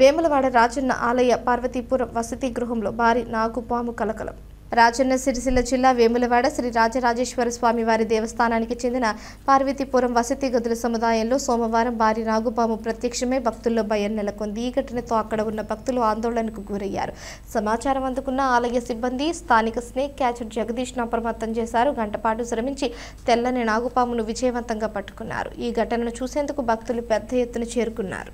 వేములవాడ రాజన్న ఆలయ పార్వతీపురం వసతి గృహంలో భారీ నాగుపాము కలకలం. రాజన్న సిరిసిల్ల జిల్లా వేములవాడ శ్రీ రాజరాజేశ్వర స్వామి వారి దేవస్థానానికి చెందిన పార్వతీపురం వసతి గదుల సముదాయంలో సోమవారం భారీ నాగుపాము ప్రత్యక్షమై భక్తుల్లో భయం నెలకొంది. ఈ ఘటనతో అక్కడ ఉన్న భక్తులు ఆందోళనకు గురయ్యారు. సమాచారం అందుకున్న ఆలయ సిబ్బంది స్థానిక స్నేక్ క్యాచర్ జగదీష్ ను అప్రమత్తం చేశారు. గంటపాటు శ్రమించి తెల్లని నాగుపామును విజయవంతంగా పట్టుకున్నారు. ఈ ఘటనను చూసేందుకు భక్తులు పెద్ద ఎత్తున చేరుకున్నారు.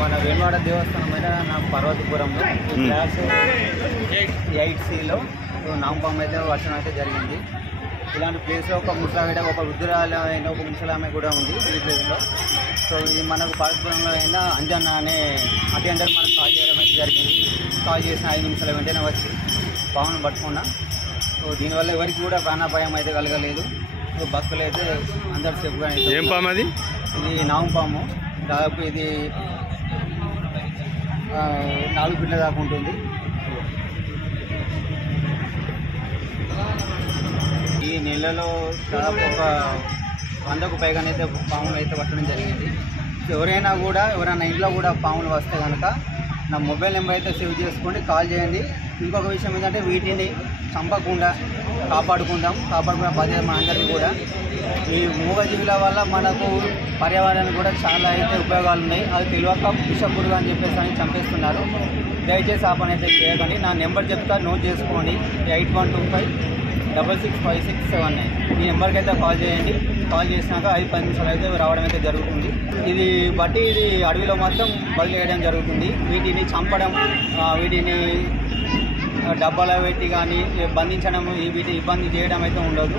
మన వేములవాడ దేవస్థానమైన పార్వతీపురంలో క్లాస్ 8Cలో నాగపాము అయితే వర్షం అయితే జరిగింది. ఇలాంటి ప్లేస్లో ఒక ముసలావిడ, ఒక వృద్ధురాలైన ఒక ముసలామె కూడా ఉంది ఈ ప్లేస్లో. సో ఇది మనకు పార్వతీపురంలో అయినా అంజన్న అనే అటెండర్ మనకు కాల్ చేయడం అయితే జరిగింది. కాల్ చేసిన 5 నిమిషాల వెంటనే వచ్చి పామును పట్టుకున్నా. సో దీనివల్ల ఎవరికి కూడా ప్రాణాపాయం అయితే కలగలేదు. సో భక్తులు అయితే అందరు సేఫ్గా. ఏం పాము అది? ఇది నాగపాము. దాదాపు ఇది 4 ఫీట్ల దాకా ఉంటుంది. ఈ నెలలో దాదాపు ఒక 100కు పైగానైతే పాములు అయితే పట్టడం జరిగింది. ఎవరైనా ఇంట్లో కూడా పాములు వస్తే కనుక నా మొబైల్ నెంబర్ అయితే సేవ్ చేసుకోండి, కాల్ చేయండి. ఇంకొక విషయం ఏంటంటే వీటిని చంపకుండా కాపాడుకునే బాధ్యత మన అందరికీ కూడా. ఈ మూగజీవుల వల్ల మనకు పర్యావరణానికి కూడా చాలా అయితే ఉపయోగాలు ఉన్నాయి. అది తెలియక విషపురుగు అని చెప్పేసి అని చంపేస్తున్నారు. దయచేసి ఆ పని అయితే చేయకండి. నా నెంబర్ చెప్తా, నోట్ చేసుకోండి. 8125665679. ఈ నెంబర్కి అయితే కాల్ చేయండి. కాల్ చేసినాక 5-10 నిమిషాలు అయితే రావడం అయితే జరుగుతుంది. ఇది అడవిలో మొత్తం వదిలేయడం జరుగుతుంది. వీటిని చంపడం, వీటిని డబ్బాలో పెట్టి కానీ బంధించడం, వీటిని ఇబ్బంది చేయడం అయితే ఉండదు.